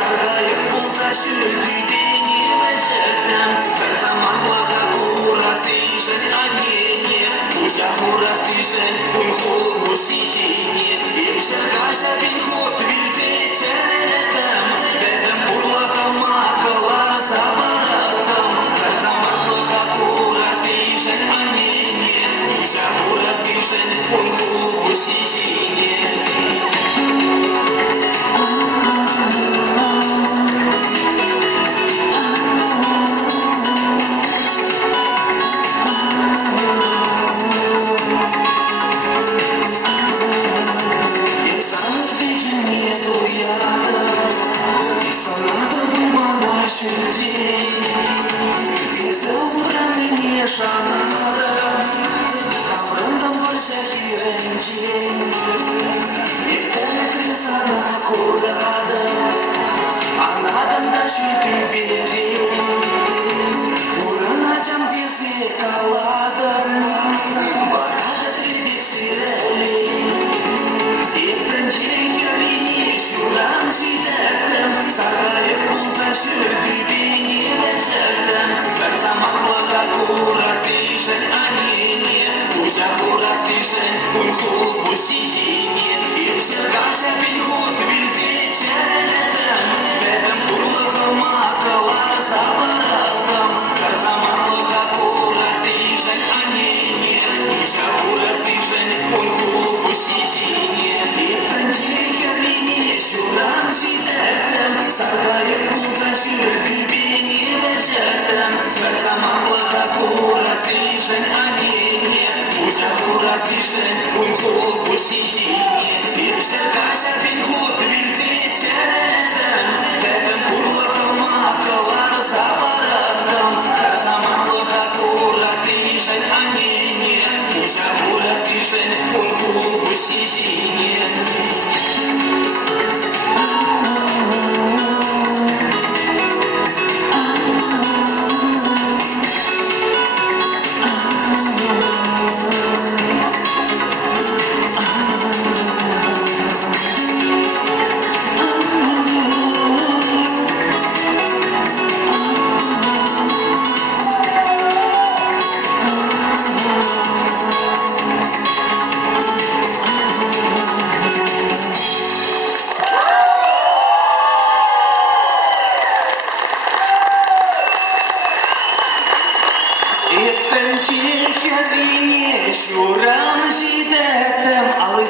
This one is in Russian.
Sargayıp bulsa şürdü beni becerdim Her zaman благо сижен, а не Ужахура сижен, уйхулу сижене Емшергаша бинхот визе чередем Бедем бурлаха макалар сабарадам Her zaman благо сижен, а не Ужахура сижен, уйхулу сижене Şanadım, kavrımdım varca direncim Yetenekli sana kuradım Anladım da şu biberim Uğranacağım diye kaladım Varada tribik sirelim İprenci yerini şuran şidetim Sargayıp bulsa şürdü beni becerdim Her zaman благо сижен, а не Ужахура сижен, уйхулу сижене Емшергаша бинхут визе чередем Бедем бурлаха макалар сабарадам Her zaman благо сижен, а не Ужахура сижен, уйхулу сижене İprenci yerini şuran şidetim Sargayıp bulsa şürdü beni becerdim Her zaman благо сижен, а не Ужахура сижен, уйхулу сижене Емшергаша бинхут визе чередем Бедем бурлаха макалар сабарадам Her zaman благо сижен, а не Ужахура сижен, уйхулу сижене Yerini şuran şiddetim al